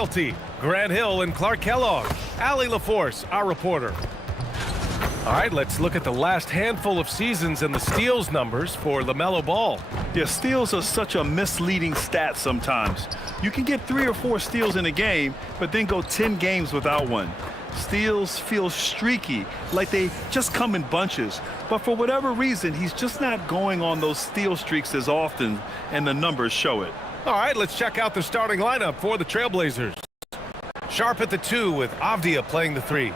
royalty, Grant Hill and Clark Kellogg. Allie LaForce, our reporter. All right, let's look at the last handful of seasons and the steals numbers for LaMelo Ball. Yeah, steals are such a misleading stat sometimes. You can get 3 or 4 steals in a game, but then go 10 games without one. Steals feel streaky, like they just come in bunches. But for whatever reason, he's just not going on those steal streaks as often, and the numbers show it. All right, let's check out the starting lineup for the Trailblazers. Sharp at the 2 with Avdia playing the 3.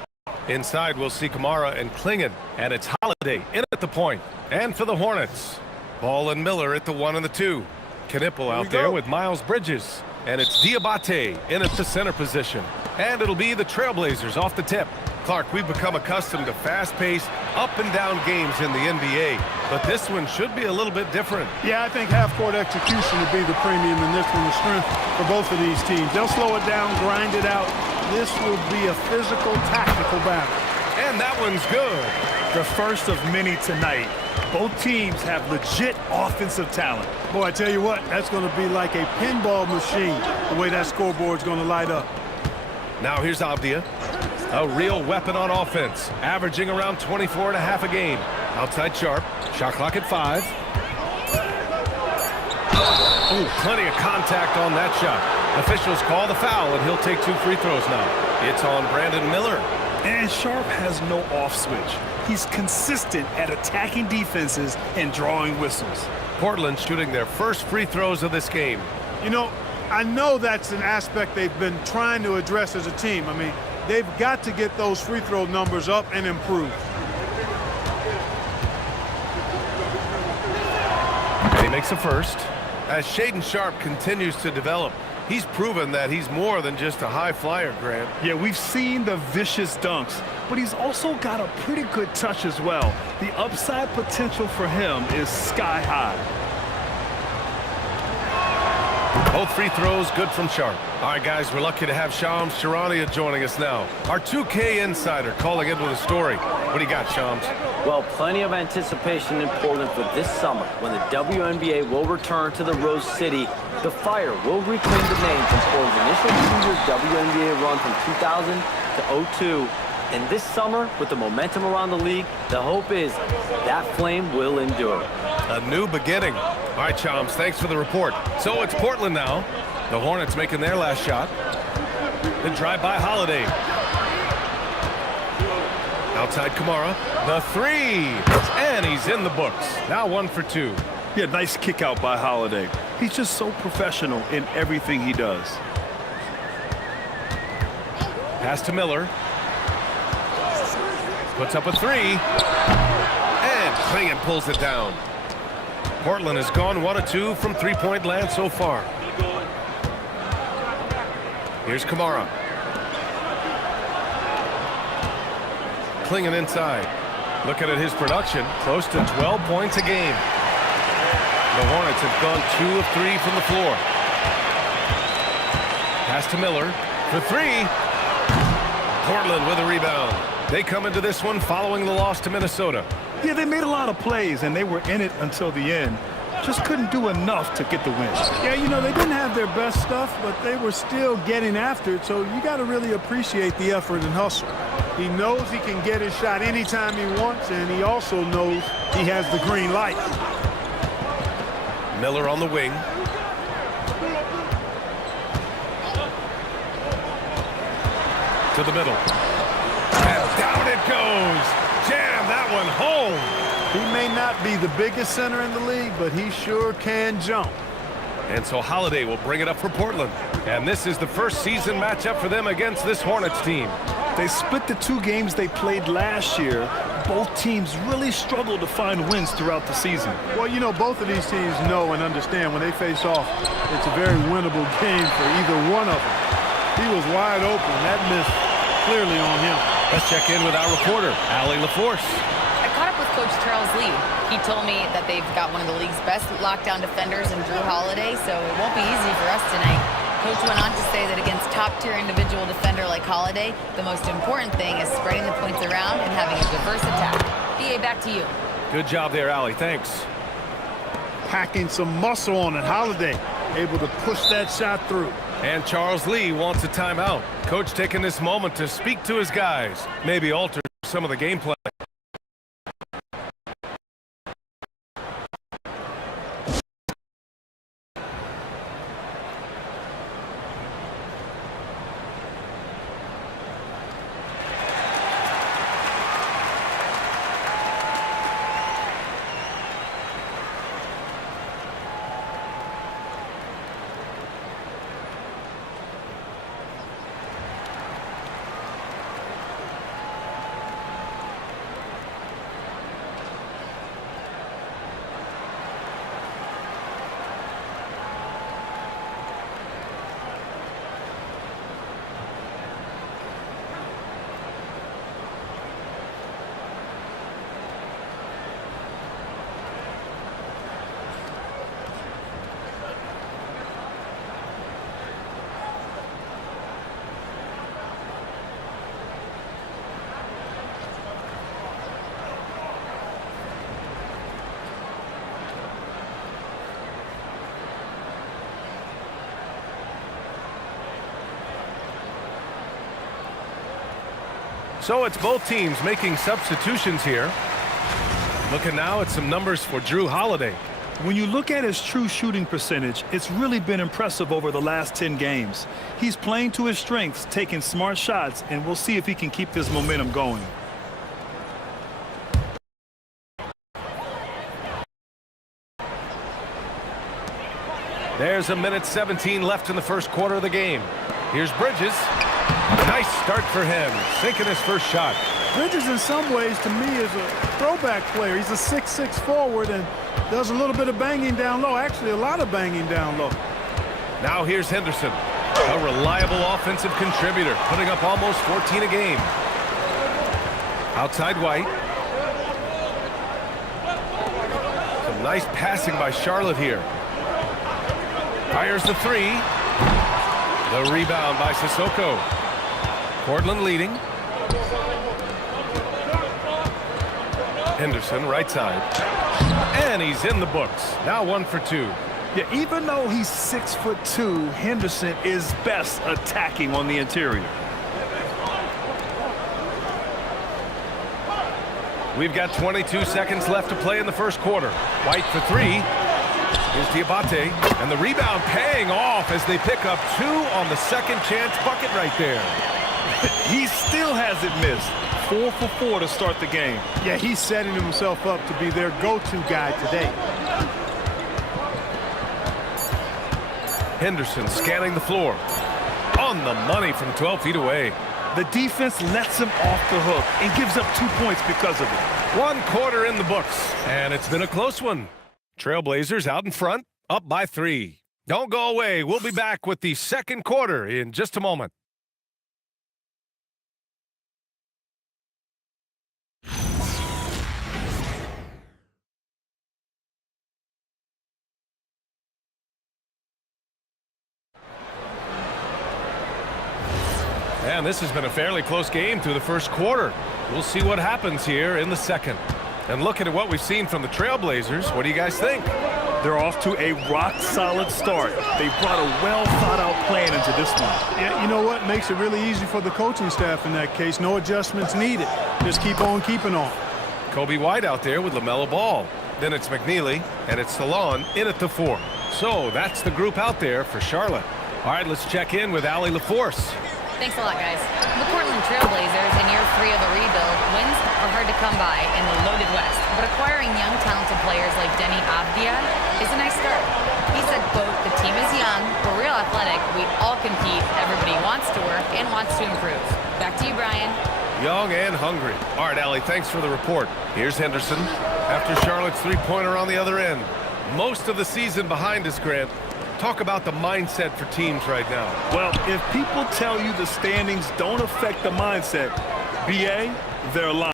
Inside, we'll see Kamara and Klingon, and it's Holiday in at the point. And for the Hornets, Ball and Miller at the 1 and the 2. Knipple out there with Miles Bridges. And it's Diabate in at the center position. And it'll be the Trailblazers off the tip. Clark, we've become accustomed to fast-paced, up-and-down games in the NBA, but this one should be a little bit different. Yeah, I think half-court execution would be the premium in this one, the strength for both of these teams. They'll slow it down, grind it out. This will be a physical, tactical battle. And that one's good. The first of many tonight. Both teams have legit offensive talent. Boy, I tell you what, that's going to be like a pinball machine, the way that scoreboard's going to light up. Now here's Avdia. A real weapon on offense, averaging around 24.5 a game. Outside Sharp, shot clock at 5. Oh, plenty of contact on that shot. Officials call the foul, and he'll take 2 free throws now. It's on Brandon Miller. And Sharp has no off switch. He's consistent at attacking defenses and drawing whistles. Portland shooting their first free throws of this game. You know, I know that's an aspect they've been trying to address as a team. I mean, they've got to get those free throw numbers up and improve. He makes a first. As Shaedon Sharp continues to develop, he's proven that he's more than just a high flyer, Grant. Yeah, we've seen the vicious dunks, but he's also got a pretty good touch as well. The upside potential for him is sky high. Both free throws good from Sharp. All right, guys, we're lucky to have Shams Charania joining us now. Our 2K insider calling in with a story. What do you got, Shams? Well, plenty of anticipation in Portland for this summer when the WNBA will return to the Rose City. The Fire will reclaim the name from Portland's initial 2-year WNBA run from 2000 to 02. And this summer, with the momentum around the league, the hope is that flame will endure. A new beginning. All right, Shams, thanks for the report. So it's Portland now. The Hornets making their last shot. Then drive by Holiday. Outside Kamara. The 3. And he's in the books. Now 1 for 2. Yeah, nice kick out by Holiday. He's just so professional in everything he does. Pass to Miller. Puts up a 3. And Klingon pulls it down. Portland has gone 1 of 2 from three-point land so far. Here's Kamara. Klingon inside. Looking at his production, close to 12 points a game. The Hornets have gone 2 of 3 from the floor. Pass to Miller for 3. Portland with a rebound. They come into this one following the loss to Minnesota. Yeah, they made a lot of plays, and they were in it until the end. Just couldn't do enough to get the win. Yeah, you know, they didn't have their best stuff, but they were still getting after it, so you got to really appreciate the effort and hustle. He knows he can get his shot anytime he wants, and he also knows he has the green light. Miller on the wing. To the middle. And down it goes. Jam that one home. He may not be the biggest center in the league, but he sure can jump. And so Holiday will bring it up for Portland. And this is the first season matchup for them against this Hornets team. They split the 2 games they played last year. Both teams really struggled to find wins throughout the season. Well, you know, both of these teams know and understand when they face off, it's a very winnable game for either one of them. He was wide open. That missed clearly on him. Let's check in with our reporter, Allie LaForce. I caught up with Coach Charles Lee. He told me that they've got one of the league's best lockdown defenders in Drew Holiday, so it won't be easy for us tonight. Coach went on to say that against top-tier individual defender like Holiday, the most important thing is spreading the points around and having a diverse attack. DA, back to you. Good job there, Allie. Thanks. Packing some muscle on it. Holiday able to push that shot through. And Charles Lee wants a timeout. Coach taking this moment to speak to his guys, maybe alter some of the game plan. So it's both teams making substitutions here. Looking now at some numbers for Drew Holiday. When you look at his true shooting percentage, it's really been impressive over the last 10 games. He's playing to his strengths, taking smart shots, and we'll see if he can keep this momentum going. There's a minute 17 left in the first quarter of the game. Here's Bridges. Nice start for him, sinking his first shot. Bridges, in some ways, to me, is a throwback player. He's a 6'6" forward and does a little bit of banging down low. Actually, a lot of banging down low. Now here's Henderson, a reliable offensive contributor, putting up almost 14 a game. Outside White. Some nice passing by Charlotte here. Fires the three. The rebound by Sissoko. Portland leading. Henderson, right side. And he's in the books. Now 1 for 2. Yeah, even though he's 6'2", Henderson is best attacking on the interior. We've got 22 seconds left to play in the first quarter. White for three. Here's Diabate, and the rebound paying off as they pick up 2 on the second chance bucket right there. He still hasn't missed. 4 for 4 to start the game. Yeah, he's setting himself up to be their go-to guy today. Henderson scanning the floor. On the money from 12 feet away. The defense lets him off the hook and gives up 2 points because of it. 1 quarter in the books, and it's been a close one. Trailblazers out in front, up by 3. Don't go away. We'll be back with the second quarter in just a moment. And this has been a fairly close game through the first quarter. We'll see what happens here in the second. And looking at what we've seen from the Trailblazers, what do you guys think? They're off to a rock-solid start. They brought a well-thought-out plan into this one. Yeah, you know what? Makes it really easy for the coaching staff in that case. No adjustments needed. Just keep on keeping on. Kobe White out there with LaMelo Ball. Then it's McNeely, and it's Salon in at the 4. So that's the group out there for Charlotte. All right, let's check in with Allie LaForce. Thanks a lot, guys. The Portland Trailblazers in year 3 of the rebuild, wins are hard to come by in the loaded West, but acquiring young, talented players like Denny Avdia is a nice start. He said, quote, "The team is young, we're real athletic, we all compete, everybody wants to work and wants to improve." Back to you, Brian. Young and hungry. All right, Allie, thanks for the report. Here's Henderson after Charlotte's three-pointer on the other end. Most of the season behind us, Grant. Talk about the mindset for teams right now. Well, if people tell you the standings don't affect the mindset, BA, they're lying.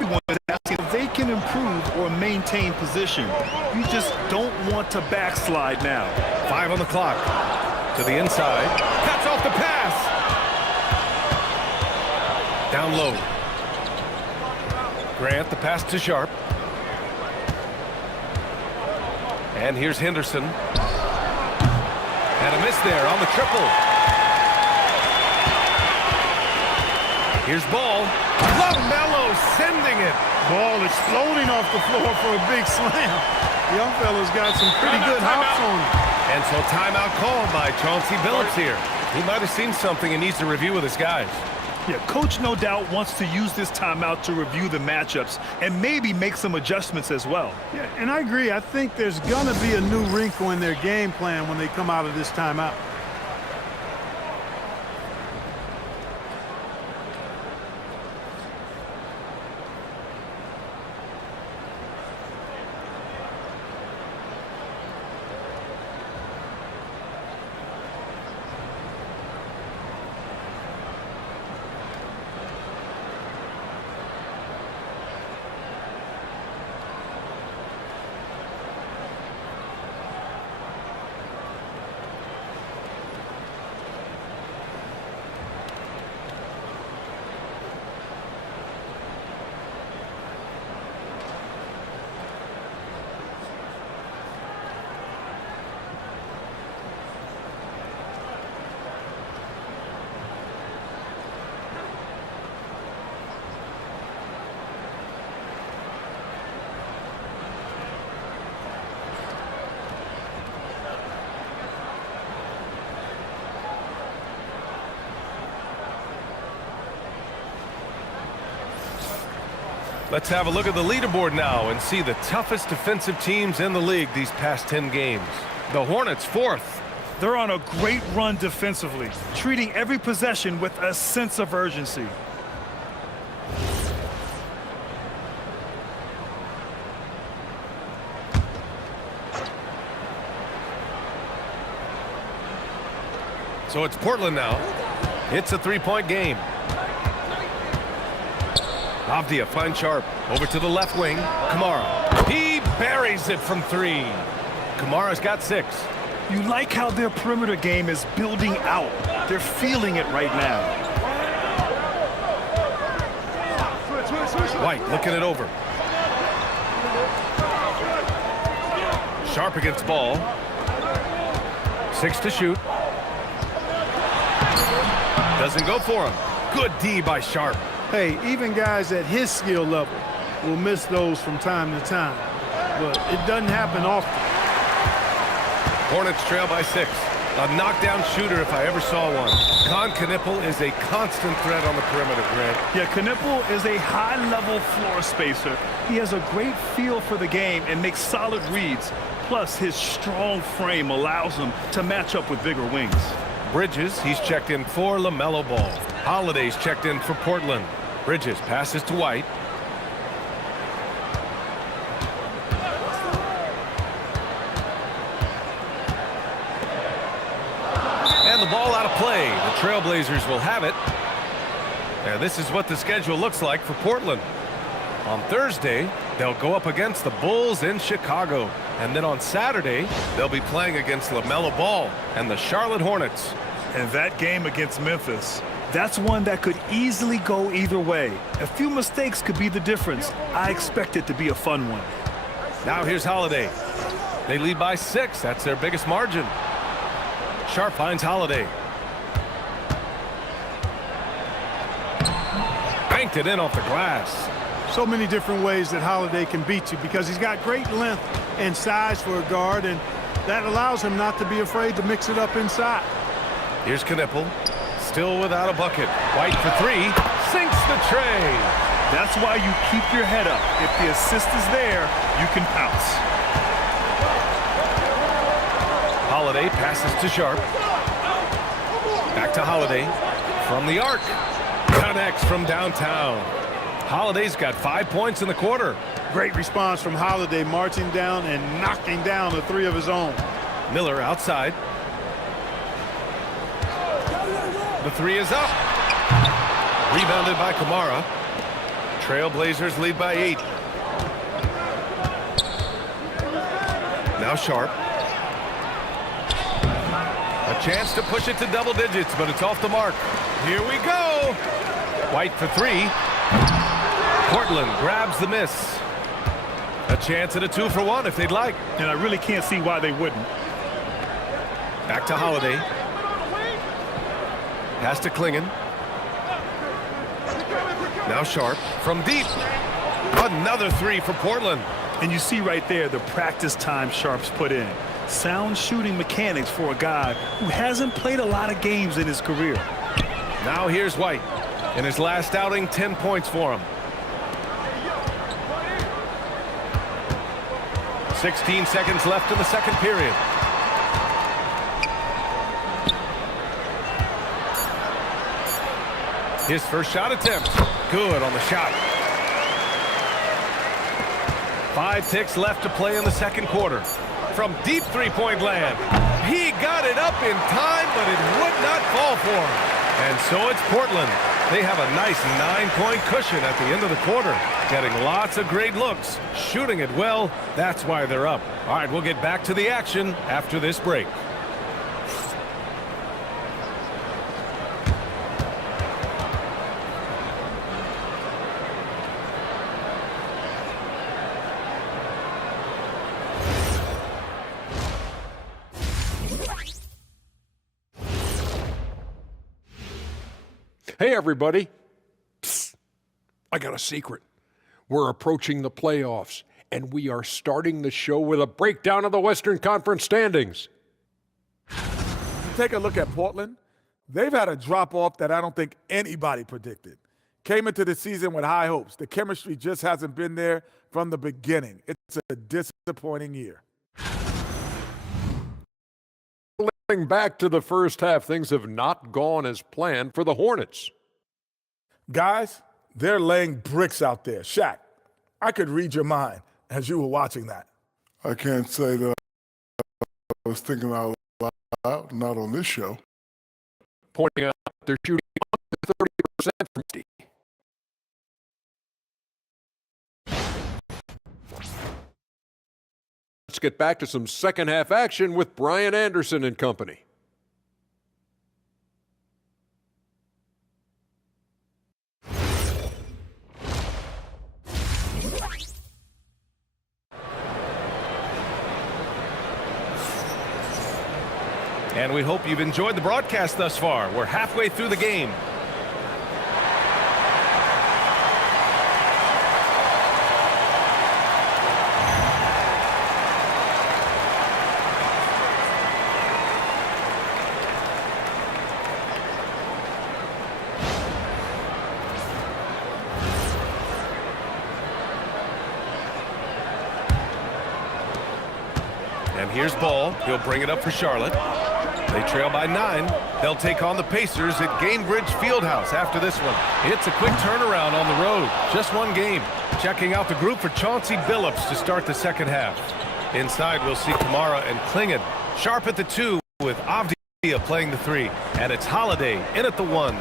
Everyone is asking if they can improve or maintain position. You just don't want to backslide now. 5 on the clock. To the inside. Cuts off the pass. Down low. Grant, the pass to Sharp. And here's Henderson. And a miss there on the triple. Here's Ball. LaMelo sending it. Ball exploding off the floor for a big slam. Young fella's got some pretty good hops on him. And so timeout called by Chauncey Billups here. He might have seen something and needs to review with his guys. Yeah, coach no doubt wants to use this timeout to review the matchups and maybe make some adjustments as well. Yeah, and I agree. I think there's going to be a new wrinkle in their game plan when they come out of this timeout. Let's have a look at the leaderboard now and see the toughest defensive teams in the league these past 10 games. The Hornets 4th. They're on a great run defensively, treating every possession with a sense of urgency. So it's Portland now. It's a three-point game. Avdia finds Sharp. Over to the left wing. Kamara. He buries it from three. Kamara's got 6. You like how their perimeter game is building out. They're feeling it right now. White looking it over. Sharp against Ball. 6 to shoot. Doesn't go for him. Good D by Sharp. Hey, even guys at his skill level will miss those from time to time, but it doesn't happen often. Hornets trail by 6. A knockdown shooter if I ever saw one. Con Knippel is a constant threat on the perimeter, Grant. Yeah, Knippel is a high-level floor spacer. He has a great feel for the game and makes solid reads. Plus, his strong frame allows him to match up with bigger wings. Bridges, he's checked in for LaMelo Ball. Holiday's checked in for Portland. Bridges passes to White. And the ball out of play. The Trailblazers will have it. And this is what the schedule looks like for Portland. On Thursday, they'll go up against the Bulls in Chicago. And then on Saturday, they'll be playing against LaMelo Ball and the Charlotte Hornets. And that game against Memphis, that's one that could easily go either way. A few mistakes could be the difference. I expect it to be a fun one. Now here's Holiday. They lead by 6. That's their biggest margin. Sharp finds Holiday. Banked it in off the glass. So many different ways that Holiday can beat you because he's got great length and size for a guard, and that allows him not to be afraid to mix it up inside. Here's Knippel. Still without a bucket. White for 3. Sinks the tray. That's why you keep your head up. If the assist is there, you can pounce. Holiday passes to Sharp. Back to Holiday. From the arc. Connects from downtown. Holiday's got 5 points in the quarter. Great response from Holiday, marching down and knocking down a 3 of his own. Miller outside. The 3 is up. Rebounded by Kamara. Trailblazers lead by 8. Now Sharp. A chance to push it to double digits, but it's off the mark. Here we go. White for 3. Portland grabs the miss. A A chance at a 2-for-1 if they'd like. And I really can't see why they wouldn't. Back to Holiday. Pass to Klingen. Now Sharp from deep. Another three for Portland. And you see right there the practice time Sharp's put in. Sound shooting mechanics for a guy who hasn't played a lot of games in his career. Now here's White. In his last outing, 10 points for him. 16 seconds left in the second period. His first shot attempt. Good on the shot. 5 ticks left to play in the second quarter. From deep three-point land. He got it up in time, but it would not fall for him. And so it's Portland. They have a nice 9-point cushion at the end of the quarter. Getting lots of great looks. Shooting it well. That's why they're up. All right, we'll get back to the action after this break. Hey, everybody. Psst. I got a secret. We're approaching the playoffs, and we are starting the show with a breakdown of the Western Conference standings. Take a look at Portland. They've had a drop-off that I don't think anybody predicted. Came into the season with high hopes. The chemistry just hasn't been there from the beginning. It's a disappointing year. Looking back to the first half, things have not gone as planned for the Hornets. Guys, they're laying bricks out there. Shaq, I could read your mind as you were watching that. I can't say that I was thinking out loud, not on this show. Pointing out they're shooting under 30% from deep. Let's get back to some second half action with Brian Anderson and company. And we hope you've enjoyed the broadcast thus far. We're halfway through the game. And here's Ball. He'll bring it up for Charlotte. They trail by 9. They'll take on the Pacers at Gainbridge Fieldhouse after this one. It's a quick turnaround on the road. Just one game. Checking out the group for Chauncey Billups to start the second half. Inside, we'll see Kamara and Klingen. Sharp at the 2 with Avdia playing the 3. And it's Holiday in at the 1.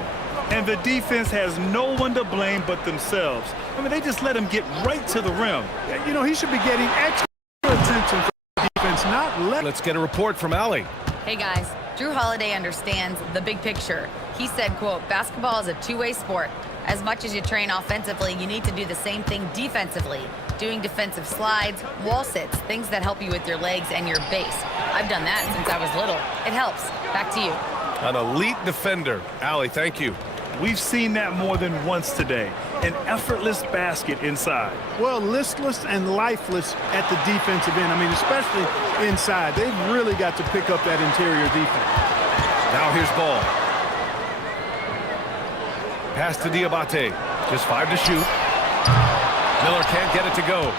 And the defense has no one to blame but themselves. I mean, they just let him get right to the rim. You know, he should be getting extra attention from the defense, not let. Let's get a report from Allie. Hey guys, Drew Holiday understands the big picture. He said, quote, basketball is a two-way sport. As much as you train offensively, you need to do the same thing defensively. Doing defensive slides, wall sits, things that help you with your legs and your base. I've done that since I was little. It helps. Back to you. An elite defender. Allie, thank you. We've seen that more than once today. An effortless basket inside. Well, listless and lifeless at the defensive end. I mean, especially inside. They've really got to pick up that interior defense. Now here's Ball. Pass to Diabate. Just 5 to shoot. Miller can't get it to go.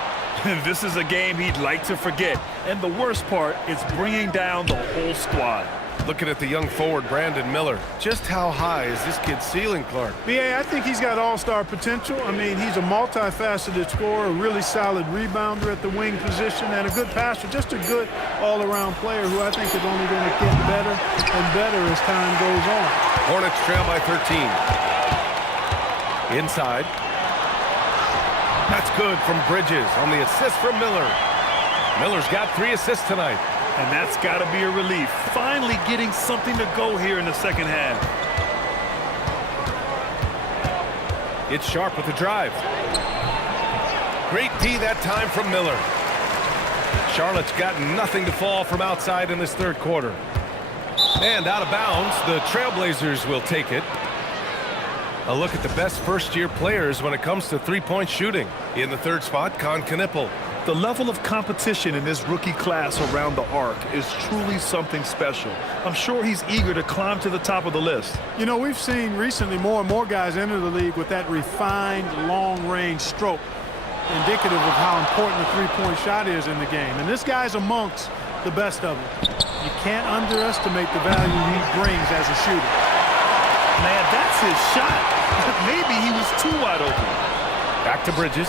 This is a game he'd like to forget. And the worst part is bringing down the whole squad. Looking at the young forward, Brandon Miller. Just how high is this kid's ceiling, Clark? Yeah, I think he's got all-star potential. I mean, he's a multifaceted scorer, a really solid rebounder at the wing position, and a good passer, just a good all-around player who I think is only going to get better and better as time goes on. Hornets trail by 13. Inside. That's good from Bridges on the assist from Miller. Miller's got 3 assists tonight. And that's got to be a relief. Finally getting something to go here in the second half. It's Sharp with the drive. Great D that time from Miller. Charlotte's got nothing to fall from outside in this third quarter. And out of bounds, the Trailblazers will take it. A look at the best first-year players when it comes to three-point shooting. In the third spot, Con Knippel. The level of competition in this rookie class around the arc is truly something special. I'm sure he's eager to climb to the top of the list. You know, we've seen recently more and more guys enter the league with that refined long-range stroke, indicative of how important the three-point shot is in the game. And this guy's amongst the best of them. You can't underestimate the value he brings as a shooter. Man, that's his shot. Maybe he was too wide open. Back to Bridges.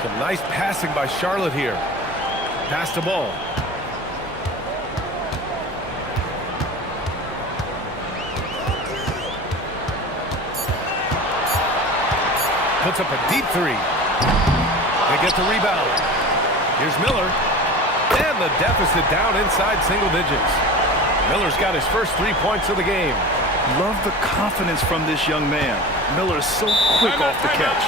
Some nice passing by Charlotte here. Pass the ball. Puts up a deep three. They get the rebound. Here's Miller. And the deficit down inside single digits. Miller's got his first 3 points of the game. Love the confidence from this young man. Miller's so quick off the catch.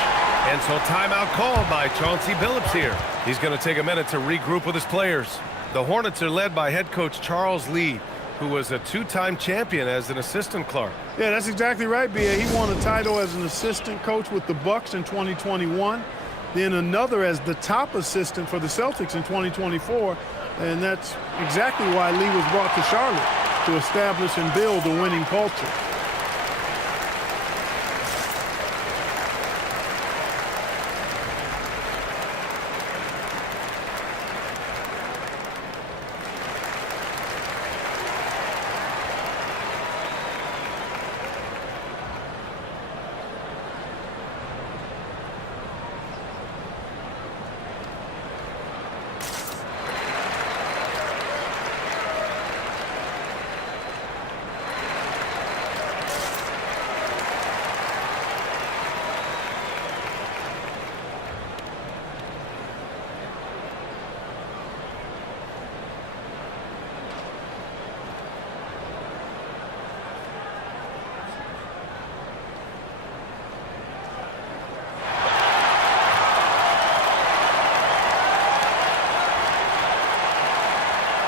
And so timeout called by Chauncey Billups here. He's going to take a minute to regroup with his players. The Hornets are led by head coach Charles Lee, who was a two-time champion as an assistant, Clark. Yeah, that's exactly right, B.A. He won a title as an assistant coach with the Bucks in 2021, then another as the top assistant for the Celtics in 2024, and that's exactly why Lee was brought to Charlotte, to establish and build a winning culture.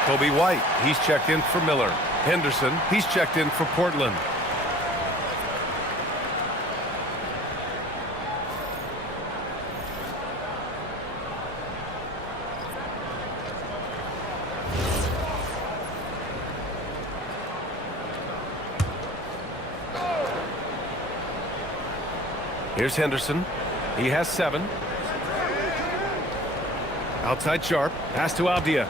Kobe White, he's checked in for Miller. Henderson, he's checked in for Portland. Here's Henderson. He has 7. Outside Sharp. Pass to Avdia.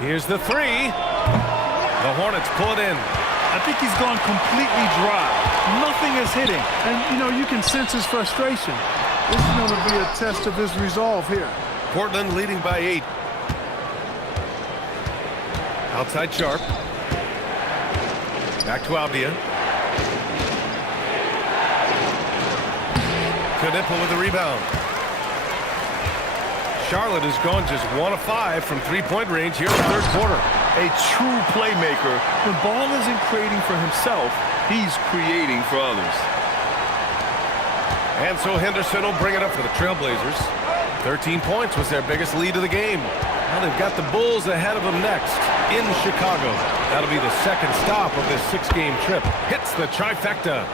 Here's the 3. The Hornets pull it in. I think he's gone completely dry. Nothing is hitting. And, you know, you can sense his frustration. This is going to be a test of his resolve here. Portland leading by 8. Outside Sharp. Back to Avdia. Knippel with the rebound. Charlotte has gone just 1 of 5 from three-point range here in the third quarter. A true playmaker. When ball isn't creating for himself, he's creating for others. And so Henderson will bring it up for the Trailblazers. 13 points was their biggest lead of the game. Now they've got the Bulls ahead of them next in Chicago. That'll be the second stop of this 6-game trip. Hits the trifecta.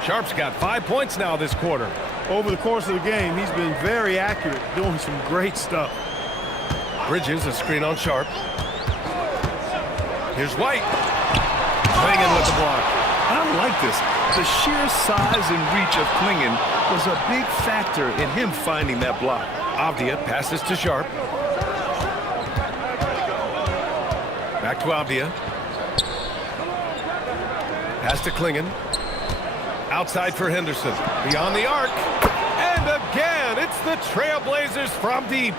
Sharp's got 5 points now this quarter. Over the course of the game, he's been very accurate, doing some great stuff. Bridges, a screen on Sharp. Here's White. Clingan with the block. I like this. The sheer size and reach of Clingan was a big factor in him finding that block. Avdia passes to Sharp. Back to Avdia. Pass to Clingan. Outside for Henderson. Beyond the arc. And again, it's the Trailblazers from deep.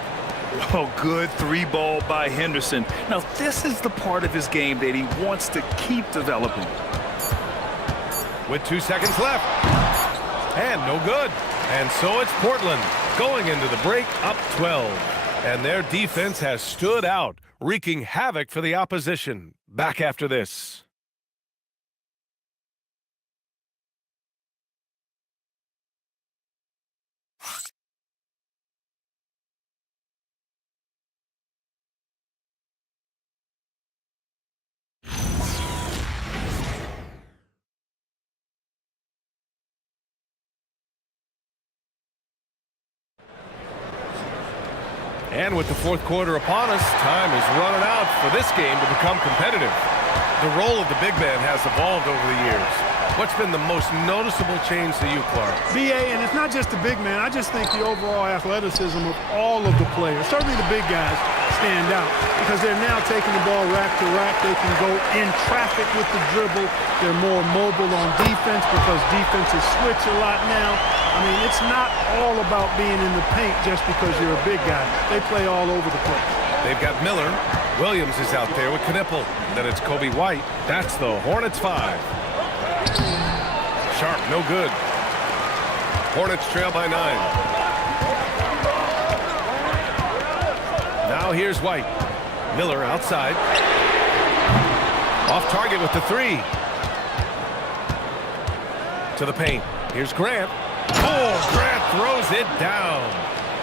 Oh, good 3-ball by Henderson. Now, this is the part of his game that he wants to keep developing. With 2 seconds left. And no good. And so it's Portland going into the break up 12. And their defense has stood out, wreaking havoc for the opposition. Back after this. And with the fourth quarter upon us, time is running out for this game to become competitive. The role of the big man has evolved over the years. What's been the most noticeable change to you, Clark? B.A., and it's not just the big man. I just think the overall athleticism of all of the players, certainly the big guys, stand out because they're now taking the ball rack to rack. They can go in traffic with the dribble. They're more mobile on defense because defenses switch a lot now. I mean, it's not all about being in the paint just because you're a big guy. They play all over the place. They've got Miller. Williams is out there with Knippel. Then it's Kobe White. That's the Hornets 5. Sharp, no good. Hornets trail by 9. Now here's White. Miller outside. Off target with the 3. To the paint. Here's Grant. Oh, Grant throws it down.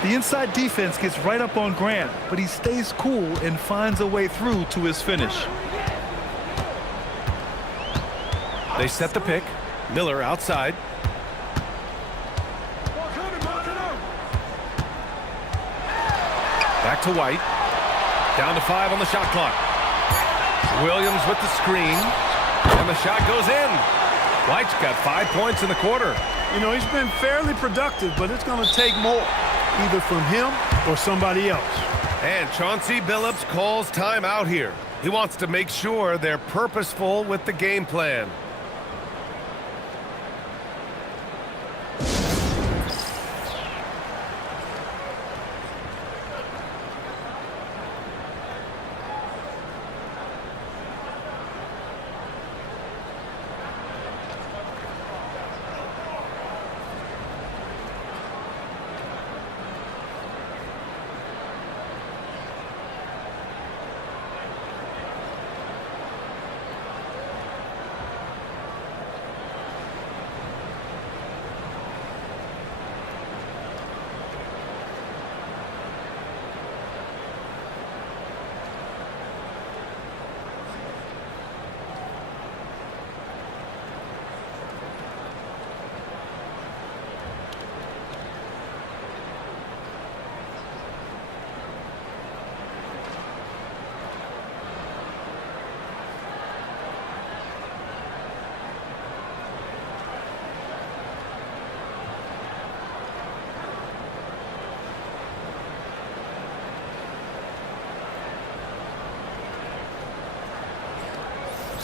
The inside defense gets right up on Grant, but he stays cool and finds a way through to his finish. They set the pick. Miller outside. Back to White. Down to 5 on the shot clock. Williams with the screen. And the shot goes in. White's got 5 points in the quarter. You know, he's been fairly productive, but it's going to take more, either from him or somebody else. And Chauncey Billups calls time out here. He wants to make sure they're purposeful with the game plan.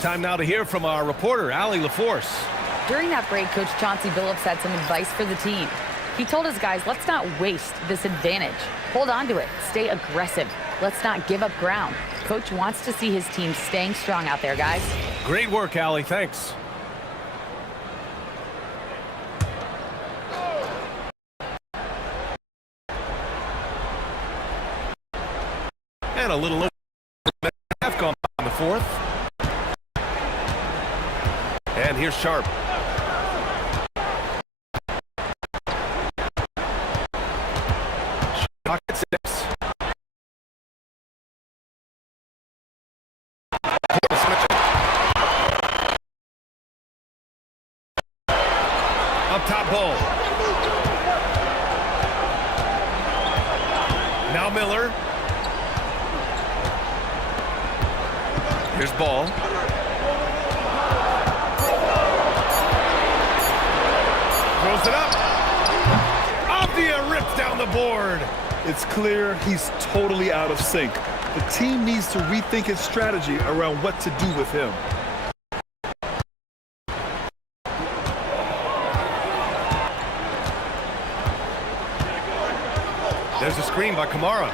Time now to hear from our reporter, Allie LaForce. During that break, Coach Chauncey Billups had some advice for the team. He told his guys, let's not waste this advantage. Hold on to it. Stay aggressive. Let's not give up ground. Coach wants to see his team staying strong out there, guys. Great work, Allie. Thanks. And a little over half gone on the fourth. And here's Sharp. Pocket 6. Up top ball. Now Miller. Here's Ball. Throws it up. Avdia rips down the board. It's clear he's totally out of sync. The team needs to rethink its strategy around what to do with him. There's a screen by Kamara.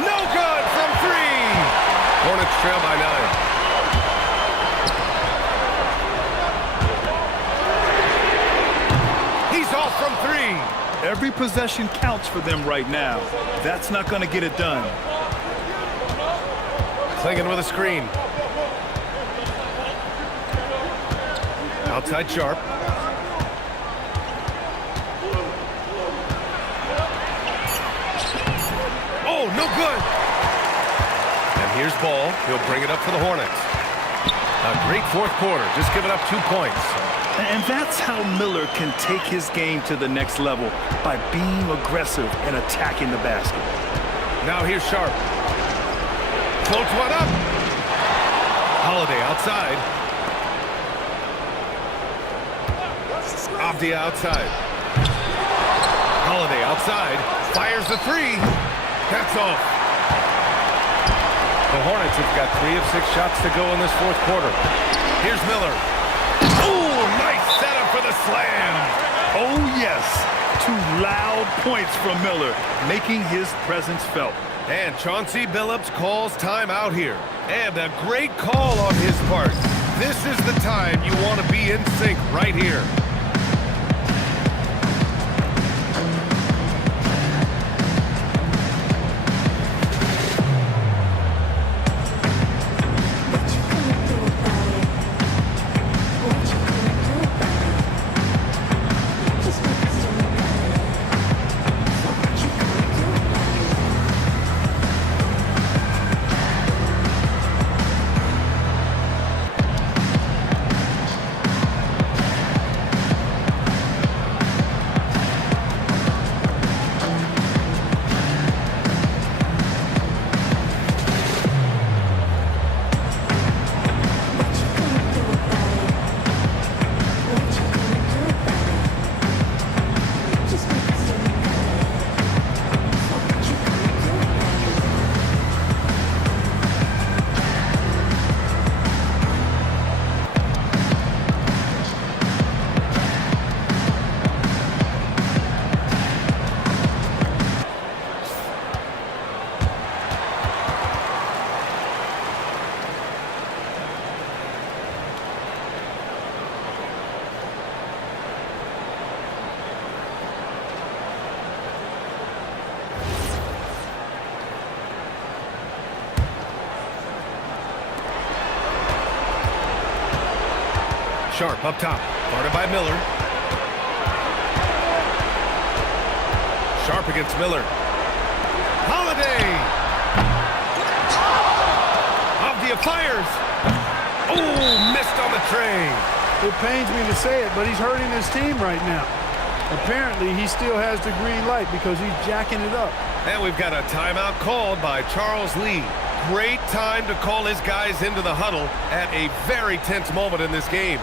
No good from 3. Hornets trail by 9. He's off from 3. Every possession counts for them right now. That's not going to get it done. Clingan with a screen. Outside Sharp. Oh, no good. And here's Ball. He'll bring it up for the Hornets. A great fourth quarter. Just giving up 2 points. And that's how Miller can take his game to the next level, by being aggressive and attacking the basket. Now here's Sharp. Floats one up. Holiday outside. Avdia outside. Holiday outside. Fires the three. That's off. The Hornets have got 3 of 6 shots to go in this fourth quarter. Here's Miller. Oh, nice setup for the slam. Oh, yes. 2 loud points from Miller, making his presence felt. And Chauncey Billups calls timeout here. And a great call on his part. This is the time you want to be in sync right here. Sharp up top, guarded by Miller. Sharp against Miller. Holiday! Avdia fires! Oh, missed on the train. It pains me to say it, but he's hurting his team right now. Apparently, he still has the green light because he's jacking it up. And we've got a timeout called by Charles Lee. Great time to call his guys into the huddle at a very tense moment in this game.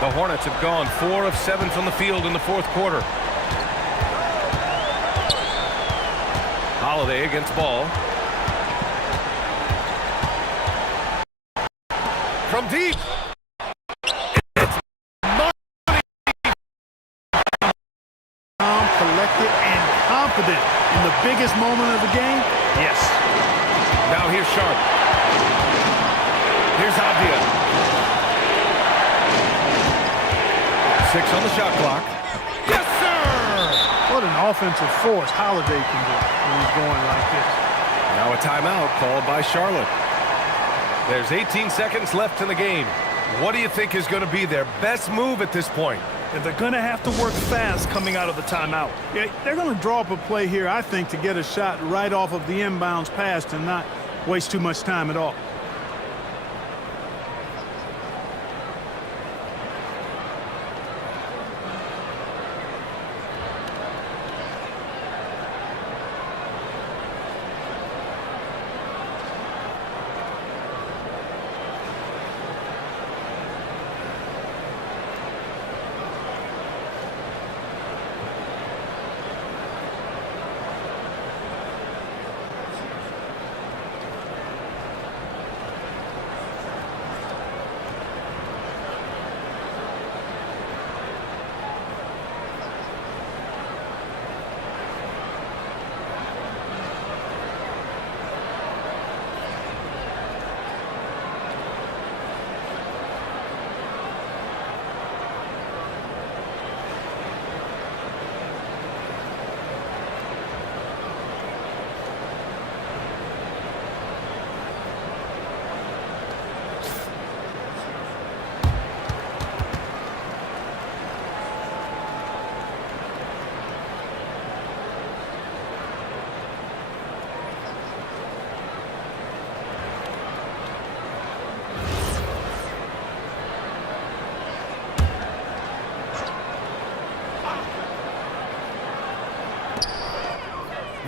The Hornets have gone 4 of 7 from the field in the fourth quarter. Holiday against Ball. From deep. Calm, collected, and confident in the biggest moment of the game. Yes. Now here's Sharp. Here's Avdia. 6 on the shot clock. Yes, sir! What an offensive force Holiday can do when he's going like this. Now a timeout called by Charlotte. There's 18 seconds left in the game. What do you think is going to be their best move at this point? and they're going to have to work fast coming out of the timeout. Yeah, they're going to draw up a play here, I think, to get a shot right off of the inbounds pass and not waste too much time at all.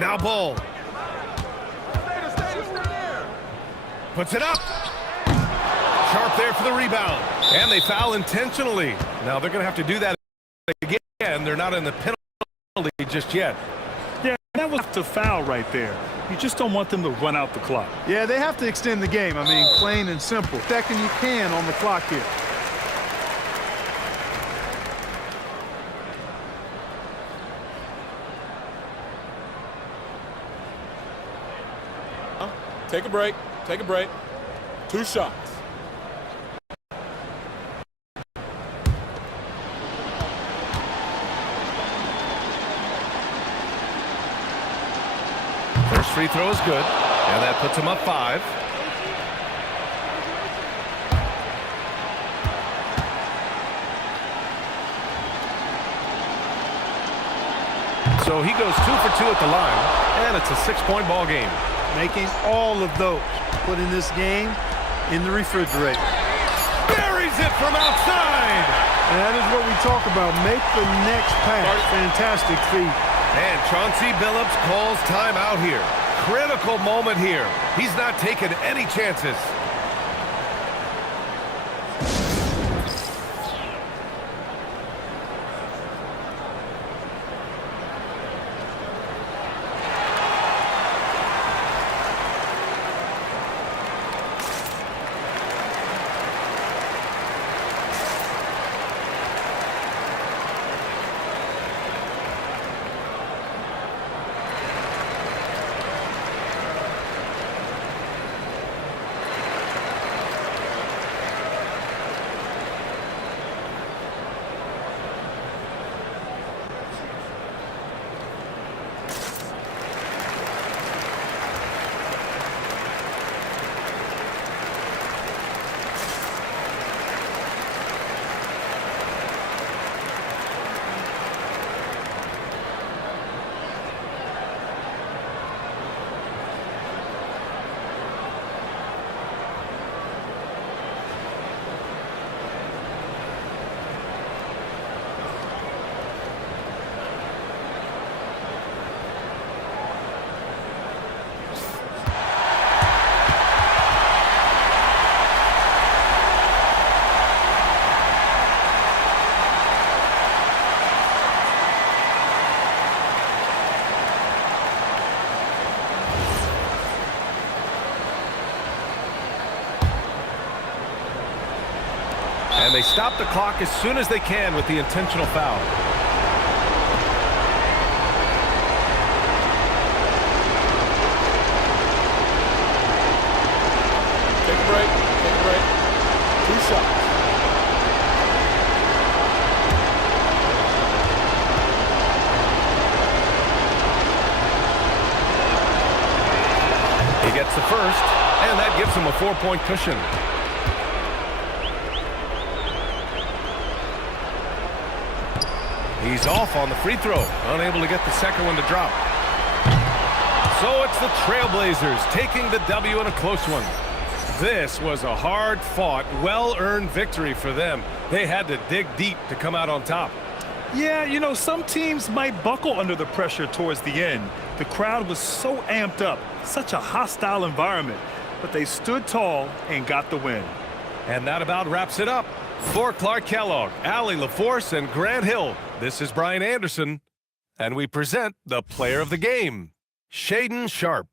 Now Bull. Puts it up. Sharp there for the rebound. And they foul intentionally. Now they're going to have to do that again. They're not in the penalty just yet. Yeah, that was the foul right there. You just don't want them to run out the clock. Yeah, they have to extend the game. I mean, plain and simple. Second you can on the clock here. Take a break. Take a break. 2 shots. First free throw is good, and that puts him up 5. So he goes 2 for 2 at the line, and it's a 6-point ball game. Making all of those. Putting this game in the refrigerator. Buries it from outside. And that is what we talk about. Make the next pass. Fantastic feed. And Chauncey Billups calls timeout here. Critical moment here. He's not taking any chances. And they stop the clock as soon as they can with the intentional foul. Take a break. Take a break. 2 shots. He gets the first, and that gives him a 4-point cushion. He's off on the free throw, unable to get the second one to drop. So it's the Trailblazers taking the W in a close one. This was a hard-fought, well-earned victory for them. They had to dig deep to come out on top. Yeah, you know, some teams might buckle under the pressure towards the end. The crowd was so amped up, such a hostile environment, but they stood tall and got the win. And that about wraps it up. For Clark Kellogg, Allie LaForce, and Grant Hill, this is Brian Anderson, and we present the player of the game, Shaedon Sharpe.